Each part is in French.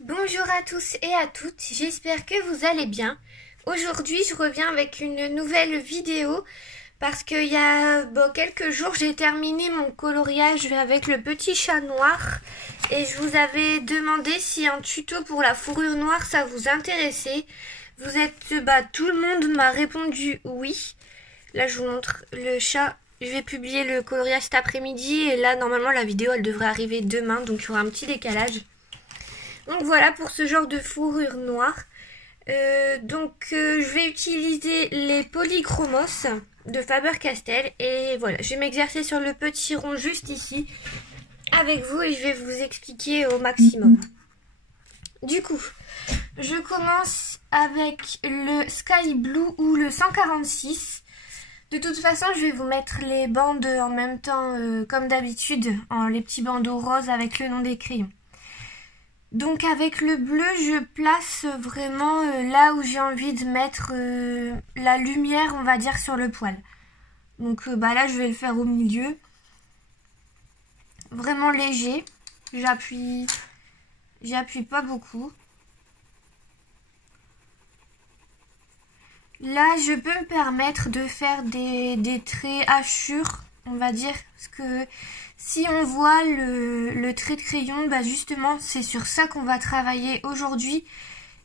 Bonjour à tous et à toutes, j'espère que vous allez bien. Aujourd'hui je reviens avec une nouvelle vidéo parce qu'il y a quelques jours j'ai terminé mon coloriage avec le petit chat noir et je vous avais demandé si un tuto pour la fourrure noire ça vous intéressait. Vous êtes, tout le monde m'a répondu oui. Là je vous montre le chat. Je vais publier le coloriage cet après-midi et là normalement la vidéo elle devrait arriver demain donc il y aura un petit décalage. Donc voilà pour ce genre de fourrure noire. Je vais utiliser les polychromos de Faber-Castell et voilà, je vais m'exercer sur le petit rond juste ici avec vous et je vais vous expliquer au maximum. Du coup, je commence avec le Sky Blue ou le 146. De toute façon, je vais vous mettre les bandes en même temps comme d'habitude, les petits bandeaux roses avec le nom des crayons. Donc avec le bleu, je place vraiment là où j'ai envie de mettre la lumière, on va dire, sur le poil. Donc là, je vais le faire au milieu. Vraiment léger. J'appuie pas beaucoup. Là, je peux me permettre de faire des traits hachures, on va dire, parce que si on voit le trait de crayon, justement, c'est sur ça qu'on va travailler aujourd'hui.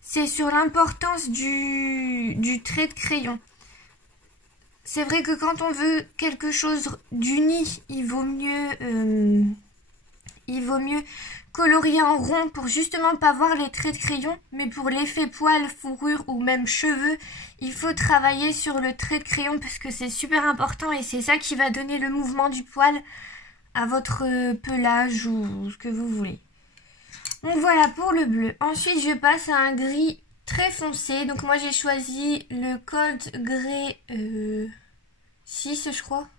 C'est sur l'importance du trait de crayon. C'est vrai que quand on veut quelque chose d'uni, il vaut mieux colorier en rond pour justement pas voir les traits de crayon, mais pour l'effet poil, fourrure ou même cheveux, il faut travailler sur le trait de crayon parce que c'est super important et c'est ça qui va donner le mouvement du poil à votre pelage ou ce que vous voulez. Donc voilà pour le bleu. Ensuite je passe à un gris très foncé. Donc moi j'ai choisi le Cold Grey 6 je crois.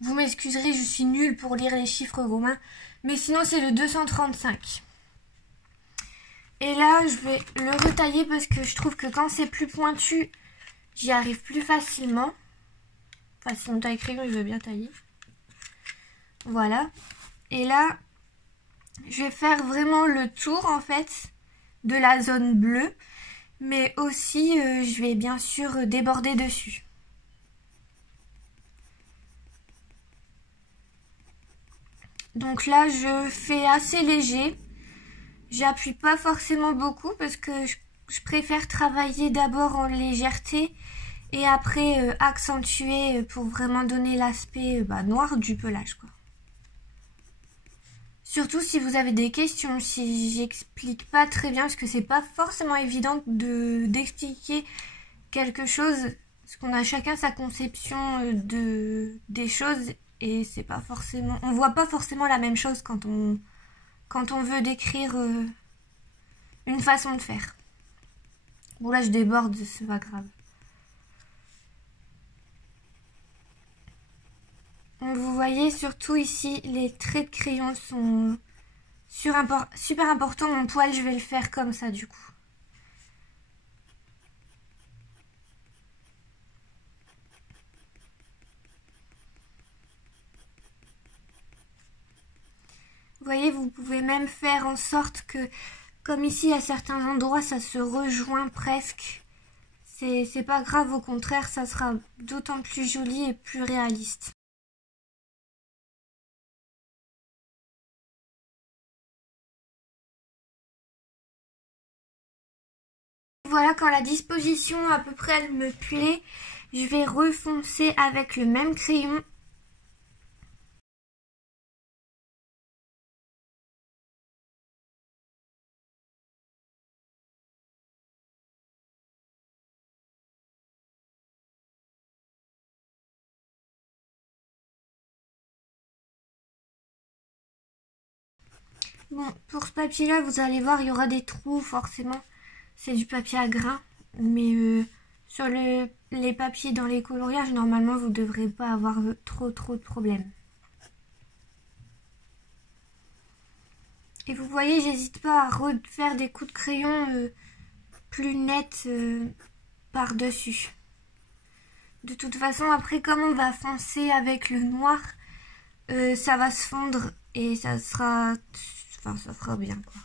Vous m'excuserez, je suis nulle pour lire les chiffres romains. Mais sinon c'est le 235. Et là je vais le retailler parce que je trouve que quand c'est plus pointu, j'y arrive plus facilement. Enfin si mon taille crayon je veux bien tailler. Voilà. Et là, je vais faire vraiment le tour en fait de la zone bleue. Mais aussi je vais bien sûr déborder dessus. Donc là je fais assez léger. J'appuie pas forcément beaucoup parce que je préfère travailler d'abord en légèreté et après accentuer pour vraiment donner l'aspect noir du pelage quoi. Surtout si vous avez des questions, si j'explique pas très bien, parce que c'est pas forcément évident d'expliquer quelque chose, parce qu'on a chacun sa conception des choses et c'est pas forcément, on voit pas forcément la même chose quand on veut décrire une façon de faire. Bon là je déborde, c'est pas grave. Donc vous voyez surtout ici les traits de crayon sont super importants. Mon poil je vais le faire comme ça du coup. Vous voyez, vous pouvez même faire en sorte que, comme ici à certains endroits, ça se rejoint presque. C'est pas grave, au contraire, ça sera d'autant plus joli et plus réaliste. Voilà, quand la disposition à peu près elle me plaît, je vais refoncer avec le même crayon. Bon, pour ce papier-là, vous allez voir, il y aura des trous forcément. C'est du papier à grains, mais sur les papiers dans les coloriages, normalement, vous ne devrez pas avoir trop de problèmes. Et vous voyez, j'hésite pas à refaire des coups de crayon plus nets par-dessus. De toute façon, après, comme on va foncer avec le noir, ça va se fondre et ça sera bien, quoi.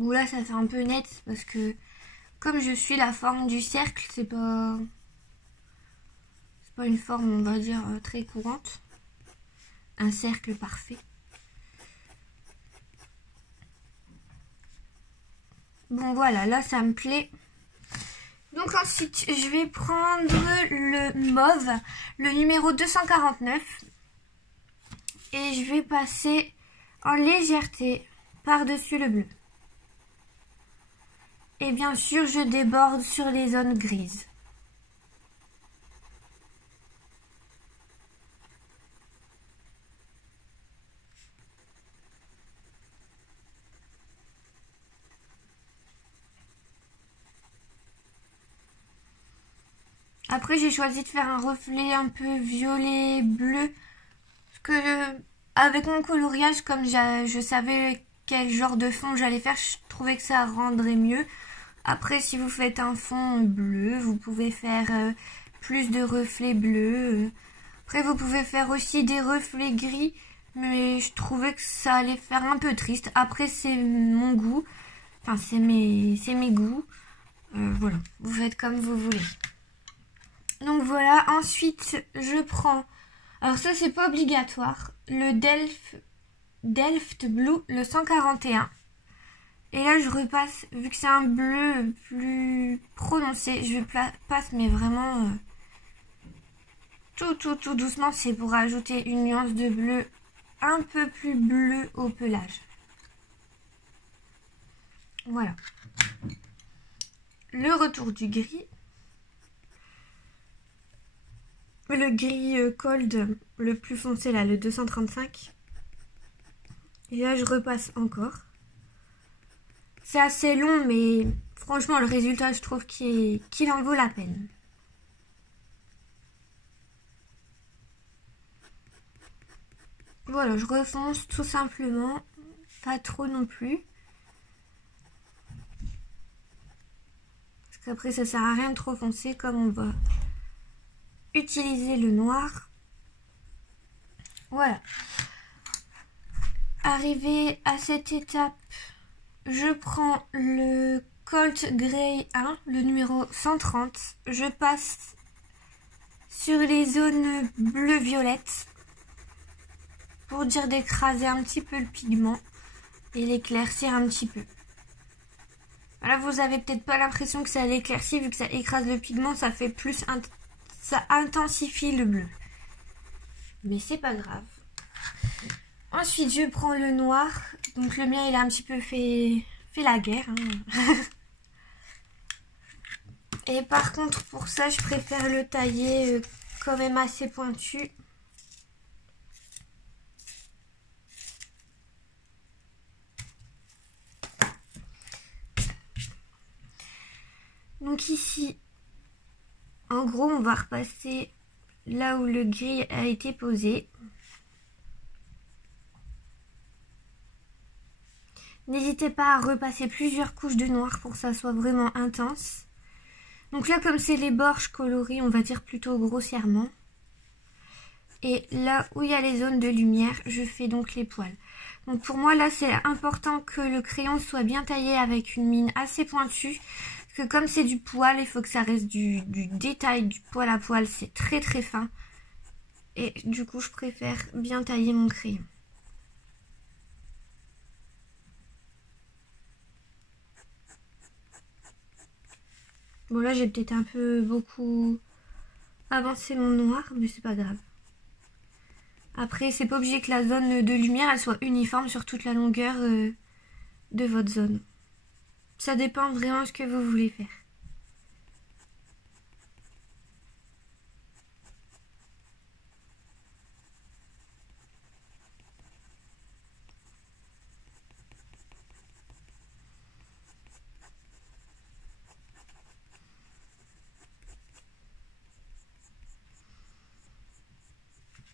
Bon là ça fait un peu net parce que comme je suis la forme du cercle, c'est pas une forme on va dire très courante. Un cercle parfait. Bon voilà, là ça me plaît. Donc ensuite je vais prendre le mauve, le numéro 249. Et je vais passer en légèreté par-dessus le bleu. Et bien sûr, je déborde sur les zones grises. Après, j'ai choisi de faire un reflet un peu violet-bleu. Parce que avec mon coloriage, comme je savais quel genre de fond j'allais faire, je trouvais que ça rendrait mieux. Après, si vous faites un fond bleu, vous pouvez faire plus de reflets bleus. Après, vous pouvez faire aussi des reflets gris, mais je trouvais que ça allait faire un peu triste. Après, c'est mon goût. Enfin, c'est mes goûts. Voilà, vous faites comme vous voulez. Donc voilà, ensuite, je prends... Alors ça, c'est pas obligatoire. Le Delft Blue, le 141. Et là, je repasse, vu que c'est un bleu plus prononcé, je passe, mais vraiment tout doucement. C'est pour ajouter une nuance de bleu un peu plus bleu au pelage. Voilà. Le retour du gris. Le gris cold, le plus foncé là, le 235. Et là, je repasse encore. C'est assez long, mais franchement, le résultat, je trouve qu'il en vaut la peine. Voilà, je refonce tout simplement. Pas trop non plus. Parce qu'après, ça sert à rien de trop foncer comme on va utiliser le noir. Voilà. Arrivé à cette étape, je prends le Colt Grey 1, le numéro 130. Je passe sur les zones bleu-violette pour dire d'écraser un petit peu le pigment et l'éclaircir un petit peu. Là, vous avez peut-être pas l'impression que ça l'éclaircit, vu que ça écrase le pigment, ça fait plus... ça intensifie le bleu. Mais c'est pas grave. Ensuite, je prends le noir. Donc le mien, il a un petit peu fait la guerre. Hein. Et par contre, pour ça, je préfère le tailler quand même assez pointu. Donc ici, en gros, on va repasser là où le gris a été posé. N'hésitez pas à repasser plusieurs couches de noir pour que ça soit vraiment intense. Donc là, comme c'est les bords, je colorie, on va dire plutôt grossièrement. Et là où il y a les zones de lumière, je fais donc les poils. Donc pour moi, là, c'est important que le crayon soit bien taillé avec une mine assez pointue. Parce que comme c'est du poil, il faut que ça reste du détail, du poil à poil. C'est très très fin. Et du coup, je préfère bien tailler mon crayon. Bon là, j'ai peut-être un peu beaucoup avancé mon noir, mais c'est pas grave. Après, c'est pas obligé que la zone de lumière elle soit uniforme sur toute la longueur de votre zone. Ça dépend vraiment de ce que vous voulez faire.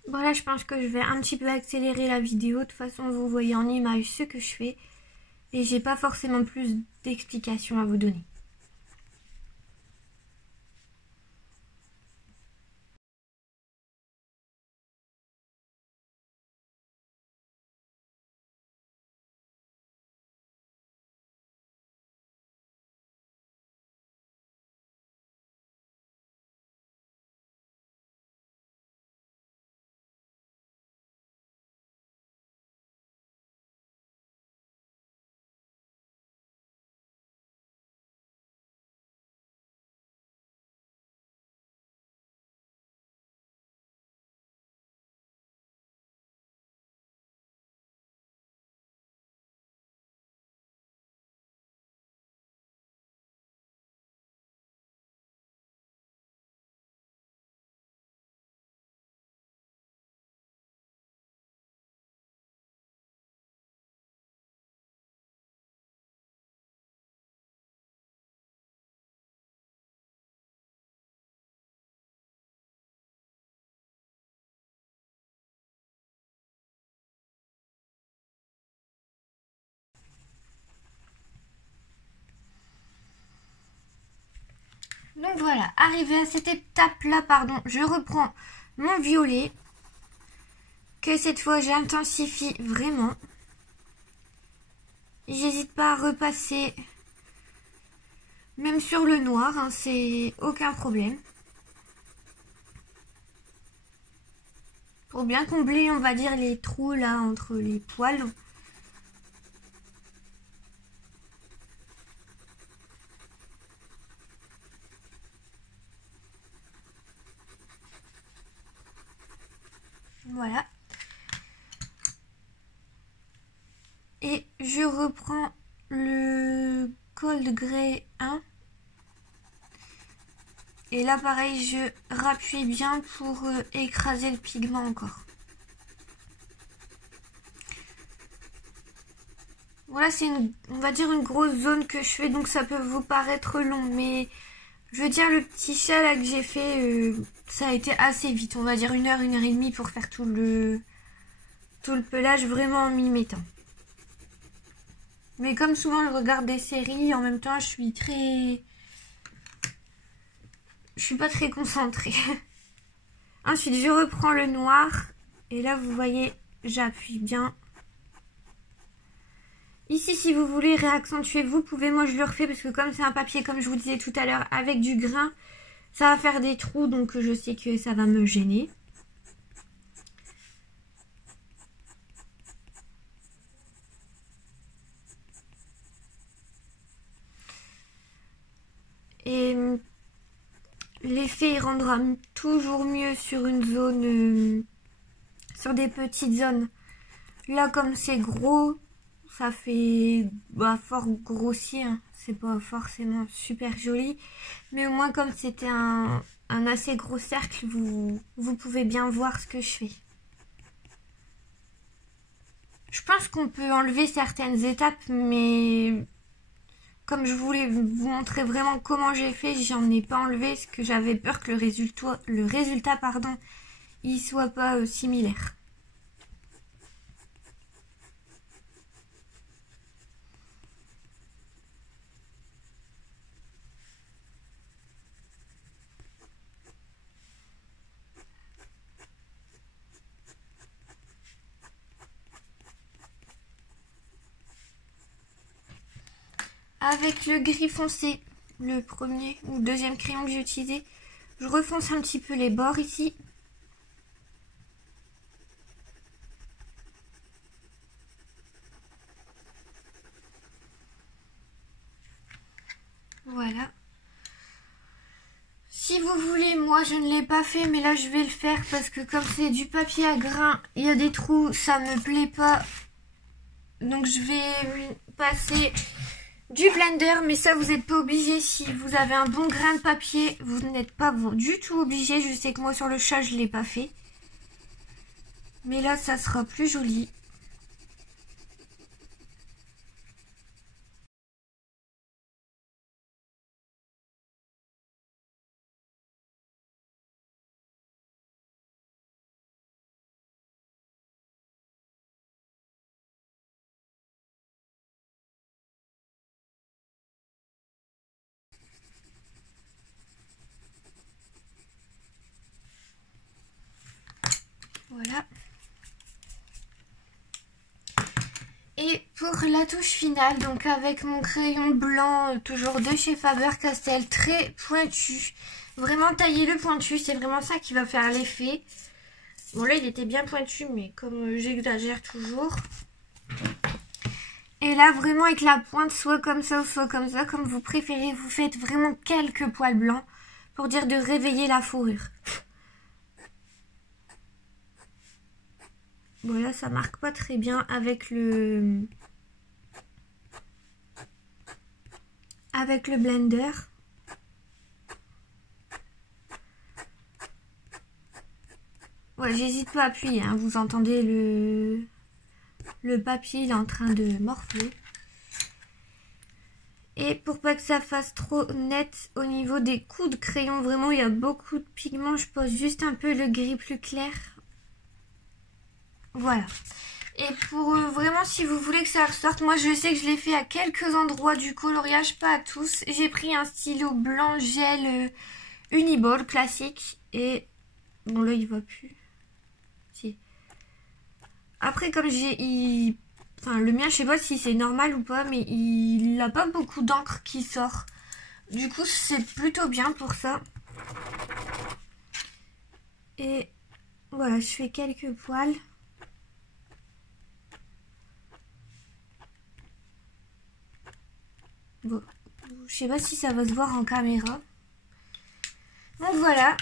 Bon là, je pense que je vais un petit peu accélérer la vidéo. De toute façon, vous voyez en image ce que je fais. Et j'ai pas forcément plus d'explications à vous donner. Donc voilà, arrivé à cette étape-là, pardon, je reprends mon violet, que cette fois j'intensifie vraiment. J'hésite pas à repasser, même sur le noir, hein, c'est aucun problème. Pour bien combler, on va dire, les trous là entre les poils. Voilà. Et je reprends le Cold Grey 1. Et là, pareil, je rappuie bien pour écraser le pigment encore. Voilà, c'est on va dire une grosse zone que je fais, donc ça peut vous paraître long. Mais je veux dire, le petit chat là que j'ai fait, ça a été assez vite. On va dire 1 heure, 1 heure et demie pour faire tout le pelage vraiment en m'y mettant. Mais comme souvent je regarde des séries, en même temps je suis pas très concentrée. Ensuite je reprends le noir et là vous voyez j'appuie bien. Ici si vous voulez réaccentuer vous pouvez, moi je le refais parce que comme c'est un papier comme je vous disais tout à l'heure avec du grain, ça va faire des trous donc je sais que ça va me gêner. Et l'effet il rendra toujours mieux sur une zone, sur des petites zones. Là comme c'est gros, ça fait fort grossier, hein. C'est pas forcément super joli. Mais au moins comme c'était un assez gros cercle, vous pouvez bien voir ce que je fais. Je pense qu'on peut enlever certaines étapes, mais comme je voulais vous montrer vraiment comment j'ai fait, j'en ai pas enlevé parce que j'avais peur que le résultat pardon, il soit pas similaire. Avec le gris foncé, le premier ou deuxième crayon que j'ai utilisé, je refonce un petit peu les bords ici. Voilà. Si vous voulez, moi je ne l'ai pas fait, mais là je vais le faire parce que comme c'est du papier à grains, il y a des trous, ça me plaît pas. Donc je vais passer du blender, mais ça vous n'êtes pas obligé. Si vous avez un bon grain de papier, vous n'êtes pas du tout obligé. Je sais que moi sur le chat je ne l'ai pas fait, mais là ça sera plus joli. Voilà. Et pour la touche finale, donc avec mon crayon blanc, toujours de chez Faber-Castell, très pointu. Vraiment tailler le pointu, c'est vraiment ça qui va faire l'effet. Bon là il était bien pointu, mais comme j'exagère toujours. Et là vraiment avec la pointe, soit comme ça ou soit comme ça, comme vous préférez, vous faites vraiment quelques poils blancs pour dire de réveiller la fourrure. Bon là ça marque pas très bien avec le blender. Ouais, j'hésite pas à appuyer, hein. Vous entendez le papier, il est en train de morfler. Et pour pas que ça fasse trop net au niveau des coups de crayon, vraiment il y a beaucoup de pigments, je pose juste un peu le gris plus clair. Voilà. Et pour vraiment, si vous voulez que ça ressorte, moi je sais que je l'ai fait à quelques endroits du coloriage, pas à tous. J'ai pris un stylo blanc gel Uniball classique et bon là il va plus. Si. Après comme enfin le mien je sais pas si c'est normal ou pas, mais il a pas beaucoup d'encre qui sort. Du coup c'est plutôt bien pour ça. Et voilà, je fais quelques poils. Bon, je sais pas si ça va se voir en caméra. Donc voilà.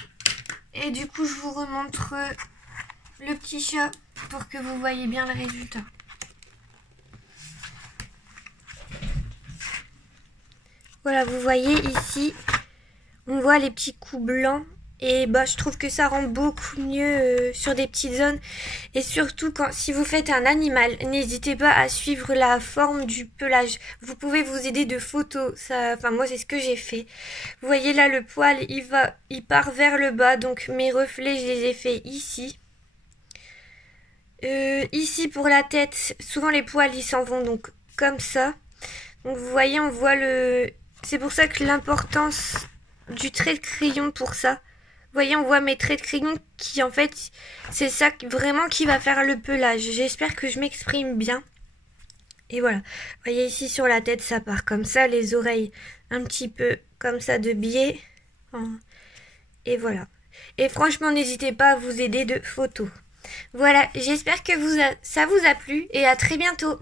Et du coup, je vous remontre le petit chat pour que vous voyez bien le résultat. Voilà, vous voyez ici, on voit les petits coups blancs. Et bah, je trouve que ça rend beaucoup mieux sur des petites zones. Et surtout, si vous faites un animal, n'hésitez pas à suivre la forme du pelage. Vous pouvez vous aider de photos. Enfin, moi, c'est ce que j'ai fait. Vous voyez là, le poil, il part vers le bas. Donc, mes reflets, je les ai fait ici. Ici, pour la tête, souvent les poils, ils s'en vont donc comme ça. Donc, vous voyez, on voit le... C'est pour ça que l'importance du trait de crayon pour ça. Vous voyez, on voit mes traits de crayon qui, en fait, c'est ça vraiment qui va faire le pelage. J'espère que je m'exprime bien. Et voilà. Vous voyez ici sur la tête, ça part comme ça. Les oreilles, un petit peu comme ça de biais. Et voilà. Et franchement, n'hésitez pas à vous aider de photos. Voilà, j'espère que ça vous a plu et à très bientôt.